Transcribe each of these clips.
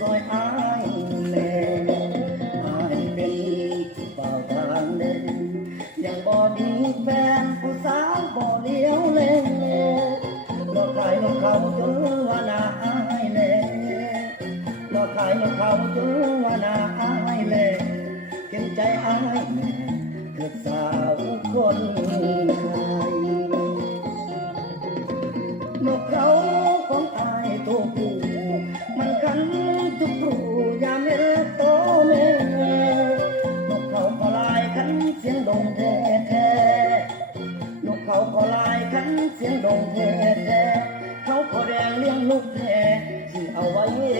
ซอยอ้ายแน่อ้ายเป็นเบ่าวทางเด่นยังบ่มีแฟนผู้สาวบ่เลี้ยวเล่นนอกขายนอกเขาจนว่าน้าอ้ายแน่นอกขายนอกเขาจน เ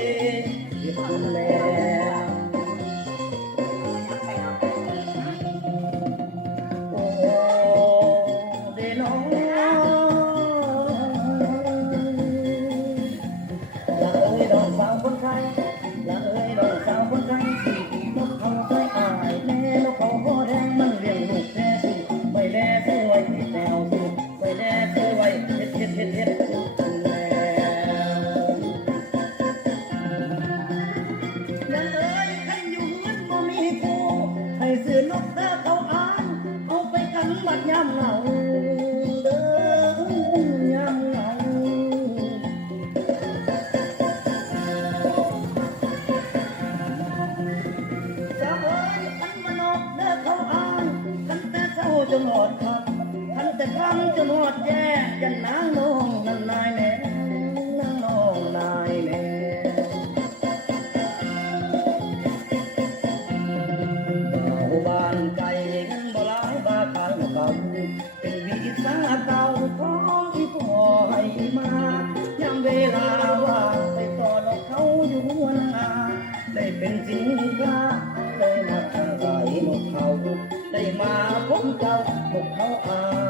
นกเด้อเขาอ่านเอาไปกันบัดยามเหงาเด้อยามเหงาสาวเอ้ยอันมานกเด้อเขาอ่านคันแต่เช้าจนหอดค่ำคันแต่ค่ำจนหอดแย่ยันนางน้องนั่นนายแน่ มายามเวลาว่างไปต่อนกเขาอยู่หัวนาได้เป็นสินค้าได้มาทายนกเขา ได้มาพบเจ้านกเขาอา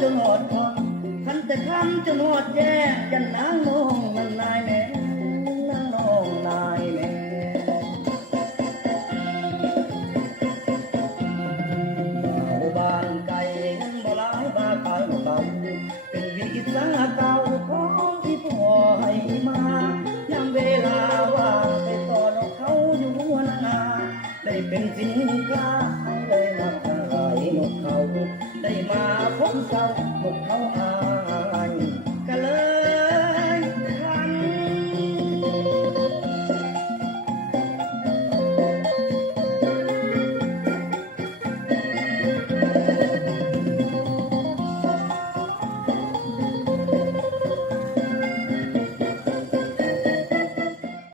จนหอดค่ำคันแต่คำจนหอดแย่ยันนางนงนั่นนายแน่นางนองนายแน่ดาบ้านไก่เงินบ่หลายบาขายมาเก่าเป็นวีซ่าเก่าของที่พ่อให้มายามเวลาว่างไปต่อนกเขาอยู่หัวนาได้เป็นสินค้า